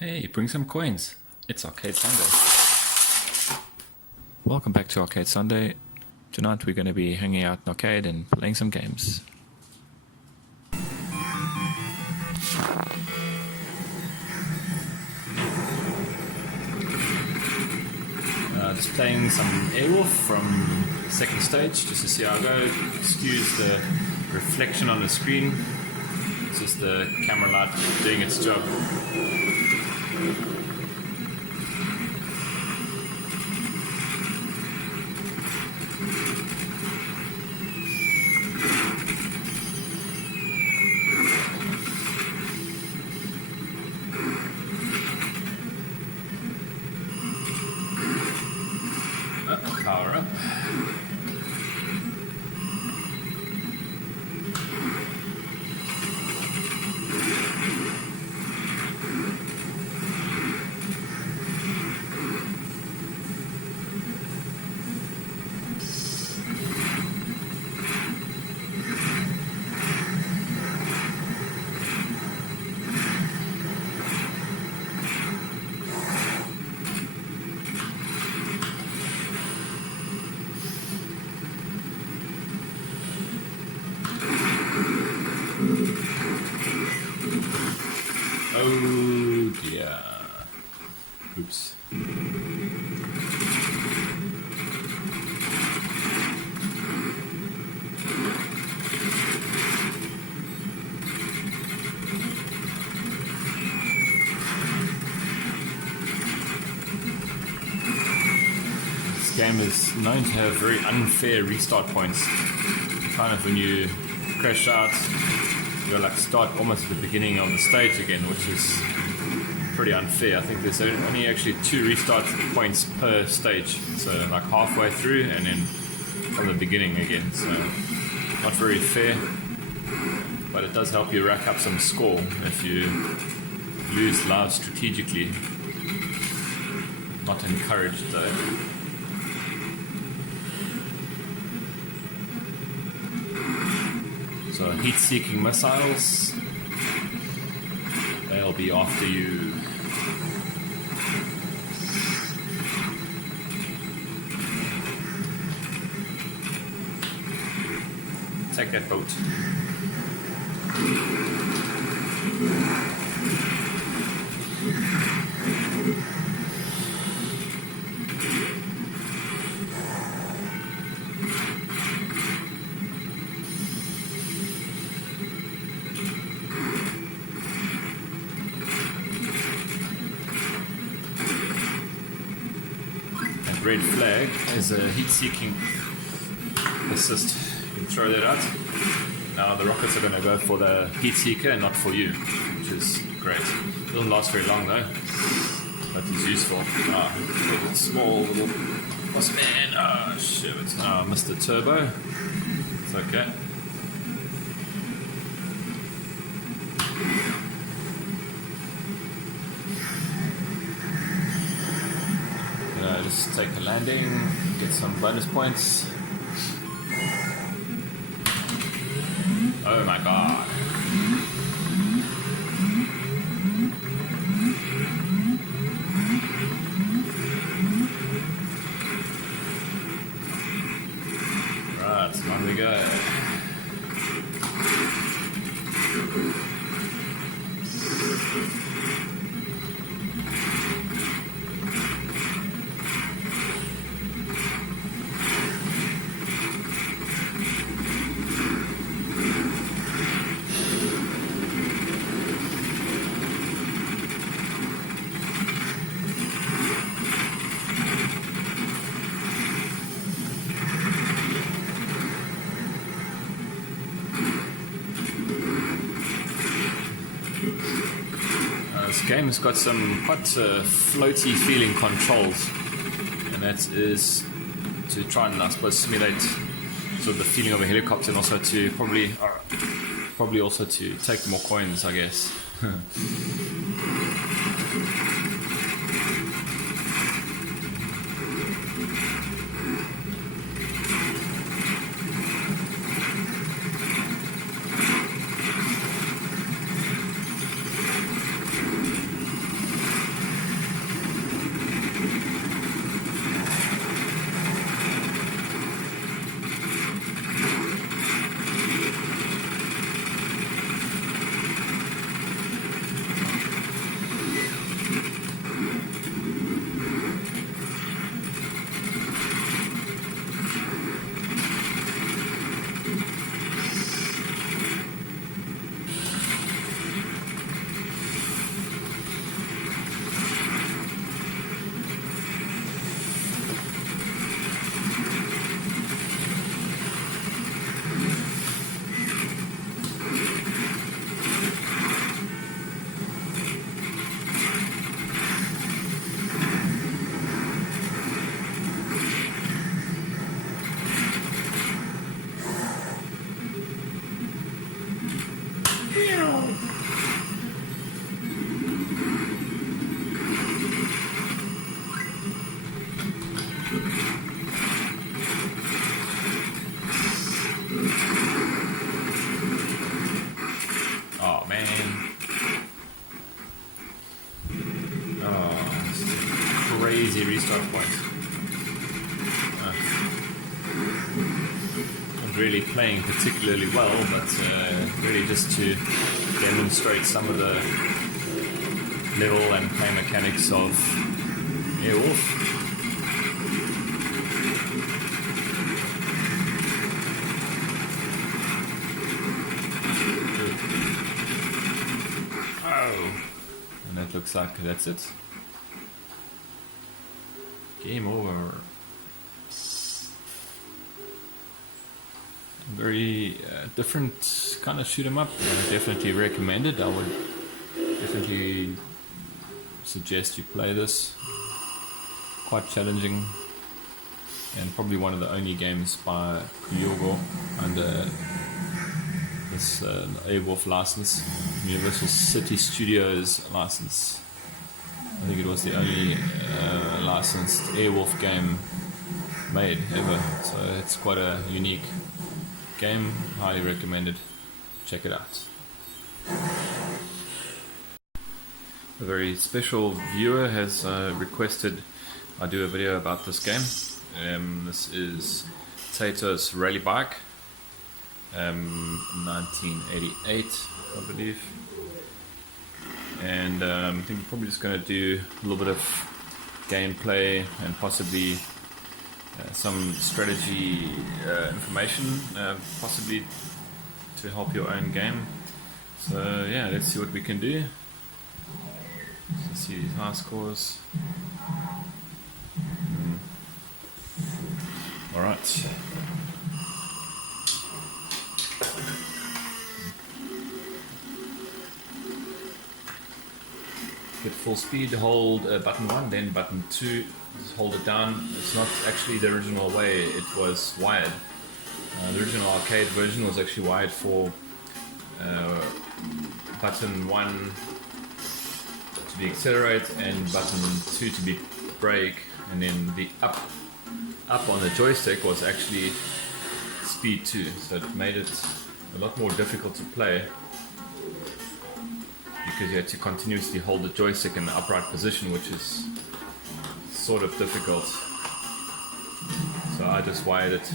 Hey, bring some coins. It's Arcade Sunday. Welcome back to Arcade Sunday. Tonight we're going to be hanging out in arcade and playing some games. Just playing some Airwolf from second stage, just to see how I go. Excuse the reflection on the screen. It's just the camera light doing its job. Power up. Oh dear. Oops. This game is known to have very unfair restart points. Kind of when you crash out, you'll like start almost at the beginning of the stage again, which is pretty unfair. I think there's only actually 2 restart points per stage, so like halfway through and then from the beginning again, so not very fair, but it does help you rack up some score if you use live strategically. Not encouraged though. So heat-seeking missiles, they'll be after you. Take that boat. Red flag is a heat-seeking assist. You can throw that out. Now the rockets are going to go for the heat seeker and not for you, which is great. It doesn't last very long though, but it's useful. Little small little boss man. Oh shit! I missed the turbo. It's okay. Just take a landing, get some bonus points. Oh my god. Right, on we go. This game has got some quite floaty feeling controls, and that is to try and I suppose simulate sort of the feeling of a helicopter, and also to probably also to take more coins, I guess. easy restart point. Not really playing particularly well, but really just to demonstrate some of the level and play mechanics of Airwolf. And that looks like that's it. Game over. Very different kind of shoot 'em up. Definitely recommended. I would definitely suggest you play this. Quite challenging, and probably one of the only games by Yogo under this Airwolf license, Universal City Studios license. I think it was the only licensed Airwolf game made ever, so it's quite a unique game. Highly recommended. Check it out. A very special viewer has requested I do a video about this game. This is Tato's Rally Bike, 1988, I believe. And I think we're probably just going to do a little bit of gameplay and possibly some strategy information, possibly to help your own game. So yeah, let's see what we can do. Let's see these high scores. Alright. Hit full speed, hold button 1, then button 2, just hold it down. It's not actually the original way it was wired. The original arcade version was actually wired for button 1 to be accelerate and button 2 to be brake, and then the up on the joystick was actually speed 2, so it made it a lot more difficult to play because you had to continuously hold the joystick in the upright position, which is sort of difficult. So I just wired it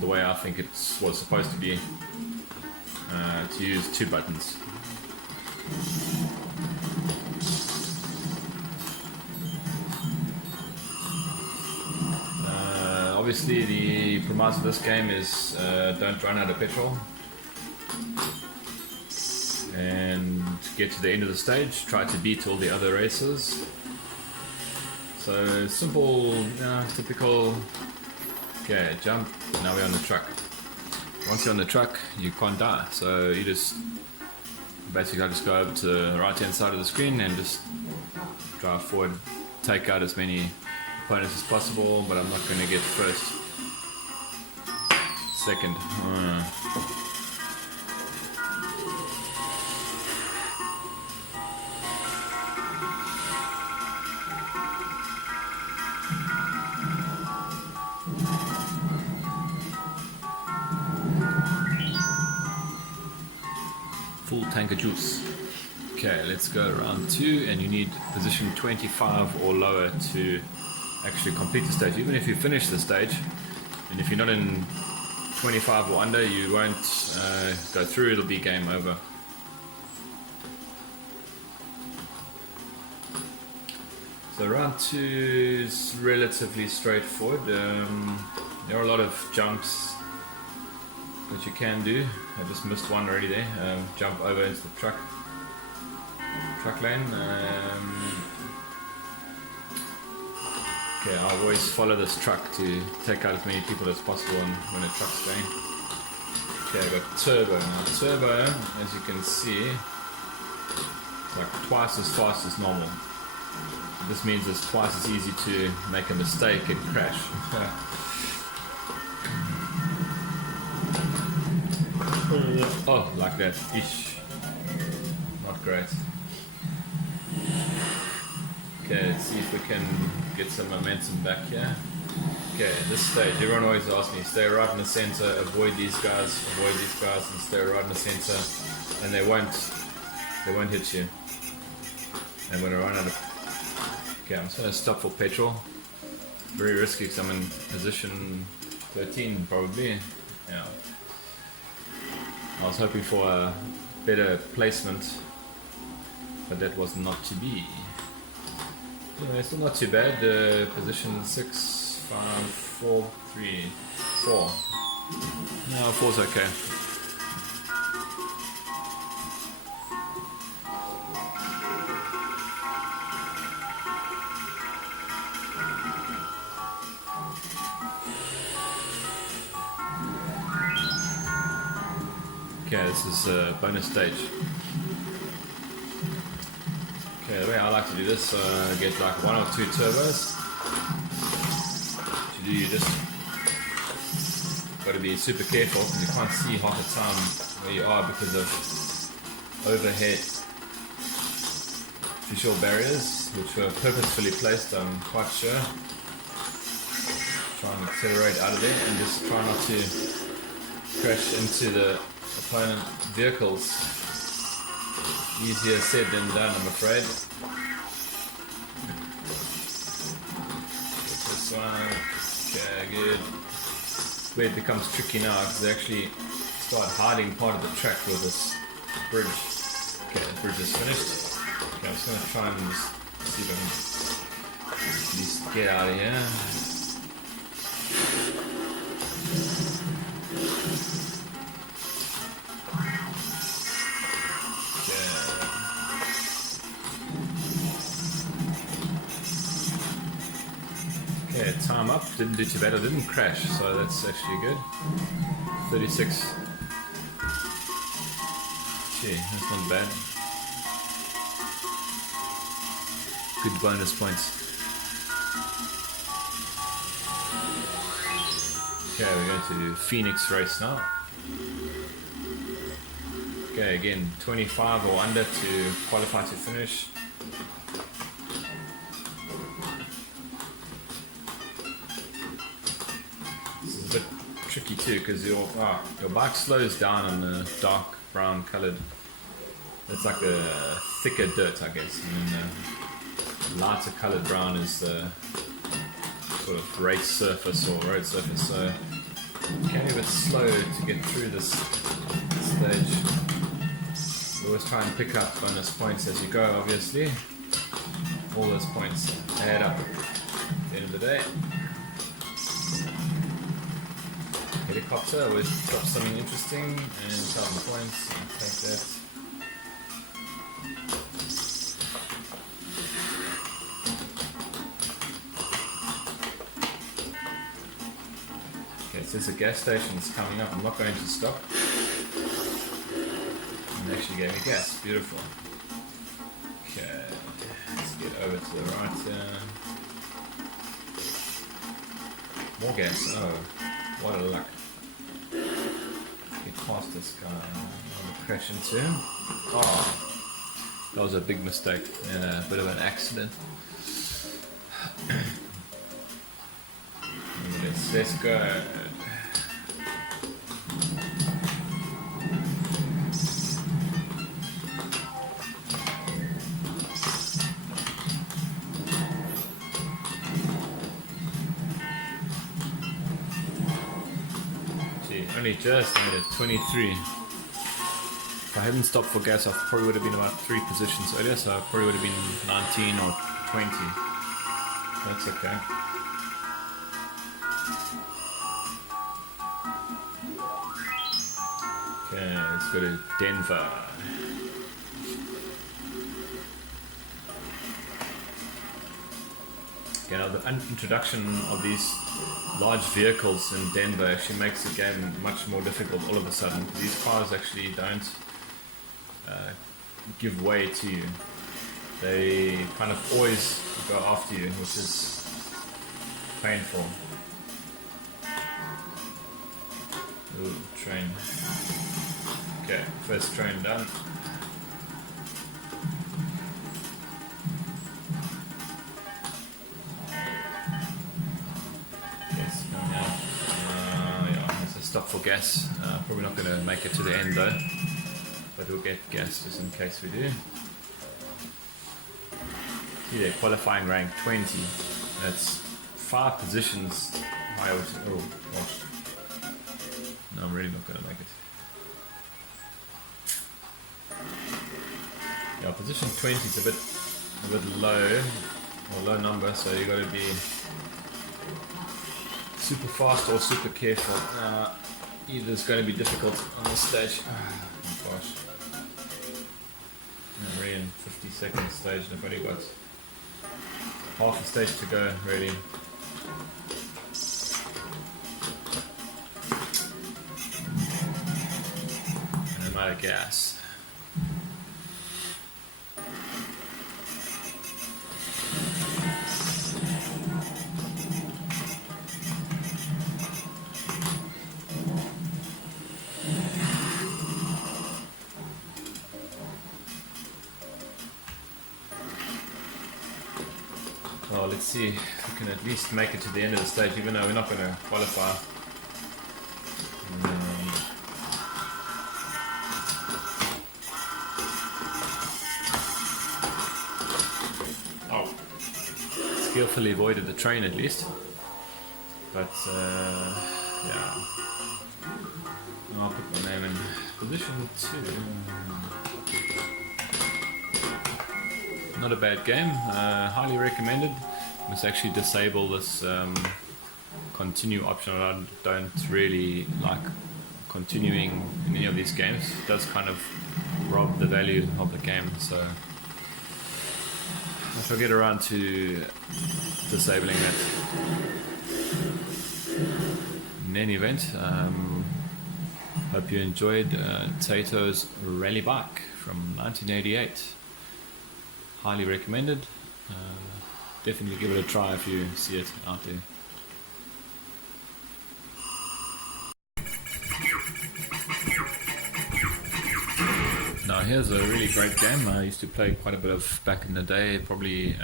the way I think it was supposed to be, to use 2 buttons. Obviously the premise of this game is don't run out of petrol, and get to the end of the stage, try to beat all the other racers. So simple, typical. Okay, jump, now we're on the truck. Once you're on the truck, you can't die, so you just basically just go over to the right hand side of the screen and just drive forward, take out as many opponents as possible, but I'm not going to get first. Second. Full tank of juice. Okay, let's go round 2, and you need position 25 or lower to actually complete the stage. Even if you finish the stage, and if you're not in 25 or under, you won't go through, it'll be game over. So round 2 is relatively straightforward. There are a lot of jumps that you can do. I just missed one already there. Jump over into the truck lane. Okay, I always follow this truck to take out as many people as possible when a truck's going. Okay, I've got turbo now. Turbo, as you can see, it's like twice as fast as normal. This means it's twice as easy to make a mistake and crash. Oh, like that. Ish. Not great. Okay, let's see if we can get some momentum back here. Okay, at this stage, everyone always asks me, stay right in the center, avoid these guys, and stay right in the center, and they won't hit you. And when I run out of... Okay, I'm just going to stop for petrol. Very risky because I'm in position 13 probably. Yeah. I was hoping for a better placement, but that was not to be. Anyway, still not too bad. Position 6, 5, 4, 3, 4. No, 4's okay. Okay, this is a bonus stage. Okay, the way I like to do this, get like 1 or 2 turbos. What you just got to be super careful because you can't see half the time where you are because of overhead visual barriers, which were purposefully placed, I'm quite sure. Try and accelerate out of there and just try not to crash into the opponent vehicles. Easier said than done, I'm afraid. Get this one. Okay, good. Where it becomes tricky now because they actually start hiding part of the track with this bridge. Okay, the bridge is finished. Okay, I'm just going to try and just see if I can at least get out of here. Okay, time up, didn't do too bad, I didn't crash, so that's actually good. 36. Gee, that's not bad. Good bonus points. Okay, we're going to Phoenix race now. Okay, again, 25 or under to qualify to finish. A bit tricky too because your bike slows down on the dark brown colored. It's like a thicker dirt, I guess, and then the lighter colored brown is the sort of race surface or road surface. So it can be a bit slow to get through this stage. You always try and pick up bonus points as you go. Obviously, all those points add up at the end of the day. Helicopter always drop something interesting and 1,000 points. Take that. Okay, so there's a gas station that's coming up. I'm not going to stop. And actually gave me gas. Beautiful. Okay, let's get over to the right there. More gas. Oh, what a luck. Get past this guy. I'm gonna crash into him. Oh, that was a big mistake and a bit of an accident. Let's go. Only just made it 23. If I hadn't stopped for gas, I probably would have been about 3 positions earlier, so I probably would have been 19 or 20. That's okay. Okay, let's go to Denver. You know, the introduction of these large vehicles in Denver actually makes the game much more difficult all of a sudden. These cars actually don't give way to you. They kind of always go after you, which is painful. Ooh, train. Okay, first train done. Stop for gas. Probably not going to make it to the end though, but we'll get gas just in case we do. Yeah, qualifying rank 20. That's 5 positions higher. Oh gosh. No, I'm really not going to make it. Yeah, position 20 is a bit low, or low number, so you got to be super fast or super careful. Either is going to be difficult on this stage. Oh gosh. I'm already in 50-second stage and I've only got half a stage to go, really. And I'm out of gas. Well, let's see if we can at least make it to the end of the stage, even though we're not going to qualify. Skillfully avoided the train at least. But, yeah. I'll put my name in position 2. Not a bad game, highly recommended. Must actually disable this continue option. I don't really like continuing in any of these games. It does kind of rob the value of the game, so I shall get around to disabling that. In any event, hope you enjoyed Tato's Rally Bike from 1988. Highly recommended. Definitely give it a try if you see it out there. Now here's a really great game I used to play quite a bit of back in the day, probably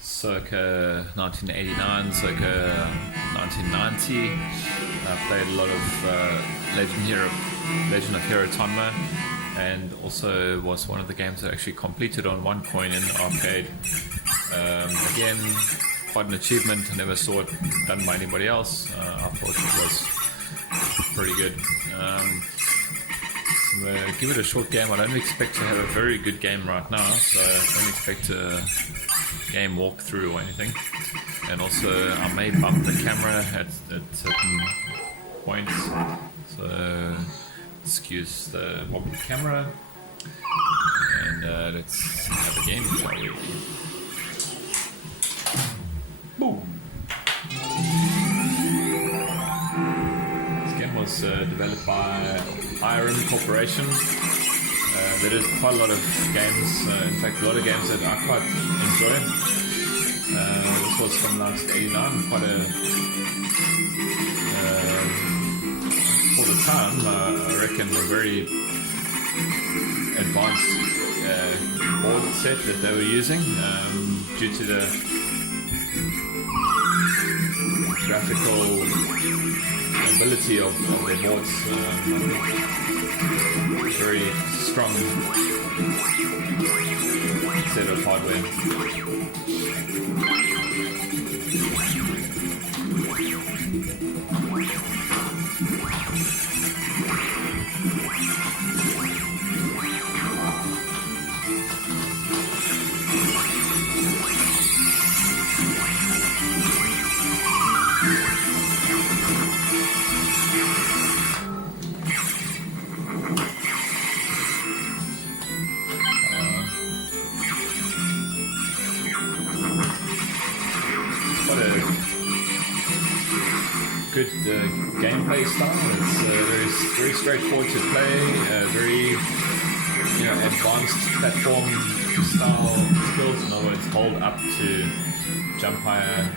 circa 1989, circa 1990. I played a lot of Legend of Hero Tonma, and also was one of the games that actually completed on 1 coin in the arcade. Again, quite an achievement. I never saw it done by anybody else. I thought it was pretty good. I'm going to give it a short game. I don't expect to have a very good game right now, so I don't expect a game walkthrough or anything. And also, I may bump the camera at certain points, so excuse the wobbly camera. And let's have a game, shall we? Boom! This game was developed by Iron Corporation. There is quite a lot of games, in fact a lot of games that I quite enjoy. This was from 1989, quite a, for the time, I reckon a very advanced board set that they were using, due to the graphical ability of their boards. Very strong set of hardware. Good gameplay style. It's very straightforward to play. Very advanced platform style skills. In other words, hold up to jump higher,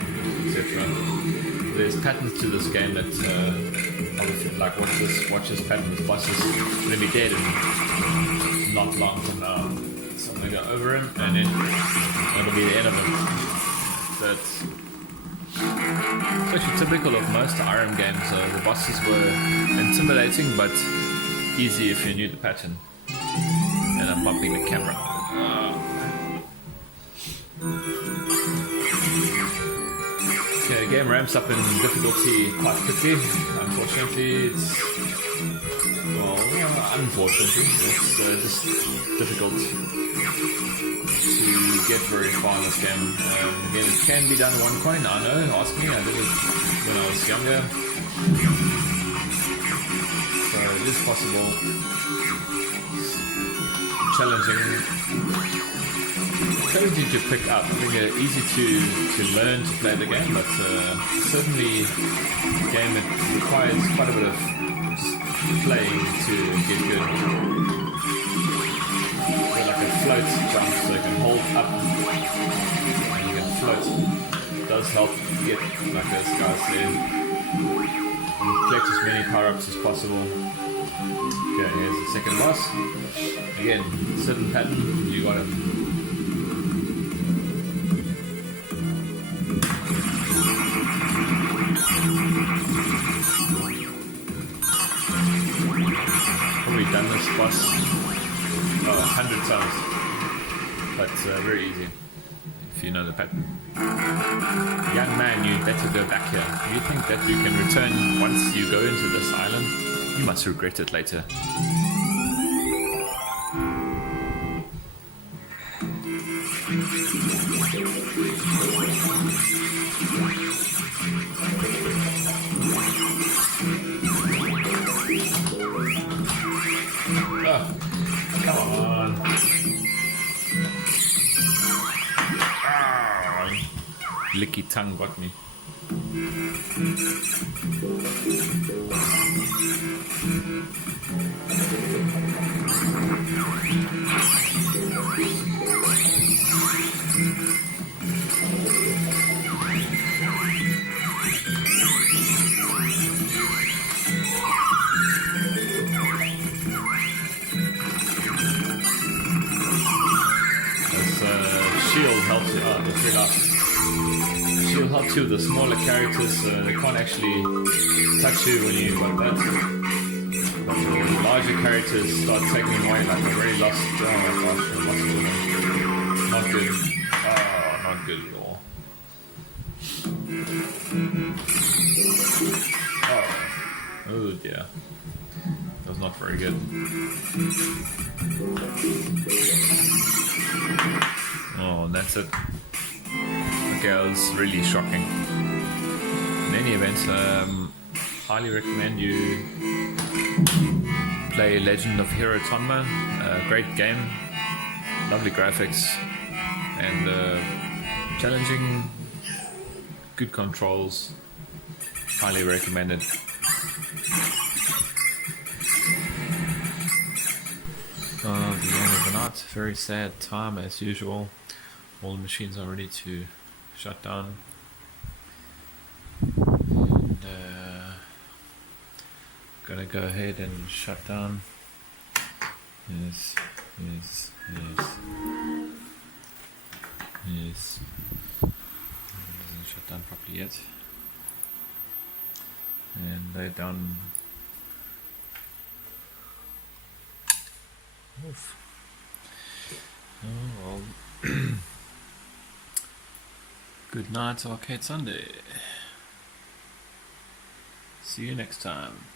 etc. There's patterns to this game that obviously, like watch this pattern. The boss is going to be dead in not long from now. So I'm going to go over him, and then that'll be the end of him. But it's actually typical of most Iron games. The bosses were intimidating, but easy if you knew the pattern. And I'm bumping the camera. game ramps up in difficulty quite quickly. Unfortunately, unfortunately, it's just difficult to get very far in this game. Again, it can be done one coin. I know. Ask me. I did it when I was younger, so it is possible. Challenging to pick up. I think easy to learn to play the game, but certainly the game it requires quite a bit of playing to get good. So like a float jump, so you can hold up and you can float. It does help get like those guys there. And collect as many power-ups as possible. Okay, here's the second boss. Again, certain pattern, you got it. Probably done this boss 100 times, but very easy if you know the pattern. Young man, you better go back here. Do you think that you can return once you go into this island? You must regret it later. Oh, come on. Ah, licky tongue got me. Shield helps you out. That's very nice. Shield helps you with the smaller characters. They can't actually touch you when you like that. But the larger characters start taking away. Like I've already lost. Oh my gosh, I lost all of them. Not good. Oh, not good at all. Oh dear. That was not very good. Oh, that's it. Okay, that was really shocking. In any event, highly recommend you play Legend of Hero Tonma. Great game, lovely graphics, and challenging, good controls. Highly recommended. The end of the night, very sad time as usual. All the machines are ready to shut down. And, gonna go ahead and shut down. Yes. It hasn't shut down properly yet. And they're done. Oof. Oh well. Good night, Arcade Sunday. See you next time.